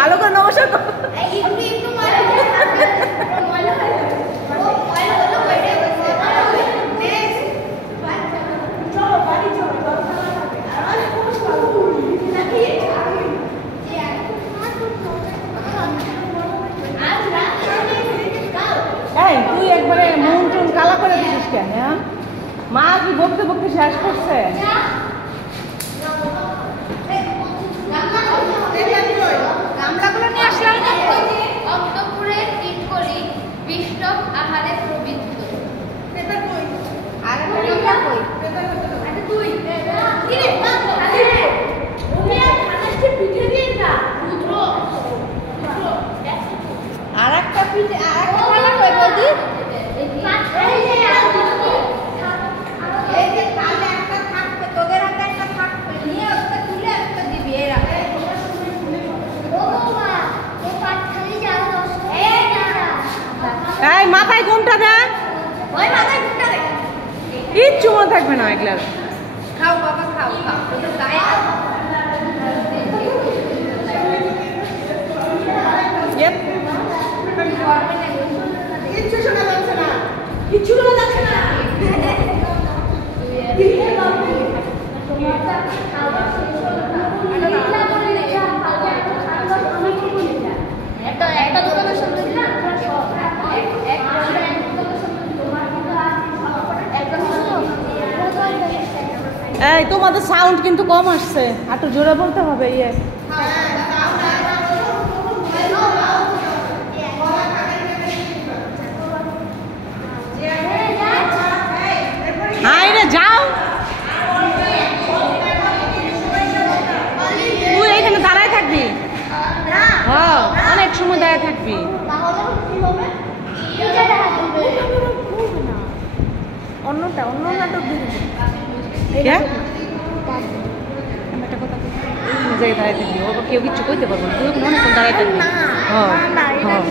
ভালো করে নমস্কার তুই একবারে মন টন কালা করে দিছিস কেন? হ্যাঁ মা কি বকতে বকতে শেষ করছে। আর একটা পিঠে আর একটা খালা কই বৌদি তোদের হাতে একটা থাকবে নিয়ে ওটা তুলে একটা দিবি এরা এই মাথায় ঘুমটা দে ওই মাথায় ঘুমটা দে কিচ্ছু মনে থাকবে না এগুলা খাও বাবা খাও খাও ওদের গায়ে কিচ্ছু শোনা যাচ্ছে না কিচ্ছু শোনা যাচ্ছে না একটা দোকানের সামনে দিলাম এই তোমাদের সাউন্ড কিন্তু কম আসছে একটু জোরে বলতে হবে ইয়ে হ্যাঁ রে যাও তুই এইখানে দাঁড়ায় থাকবি হ্যাঁ অনেক সময় দাঁড়ায় থাকবি অন্যটা অন্য নাটক দাঁড়ায় থাকবি ও কেউ কিচ্ছু করতে পারবো না তুই অনেকক্ষণ দাঁড়ায় থাকবি হ্যাঁ হ্যাঁ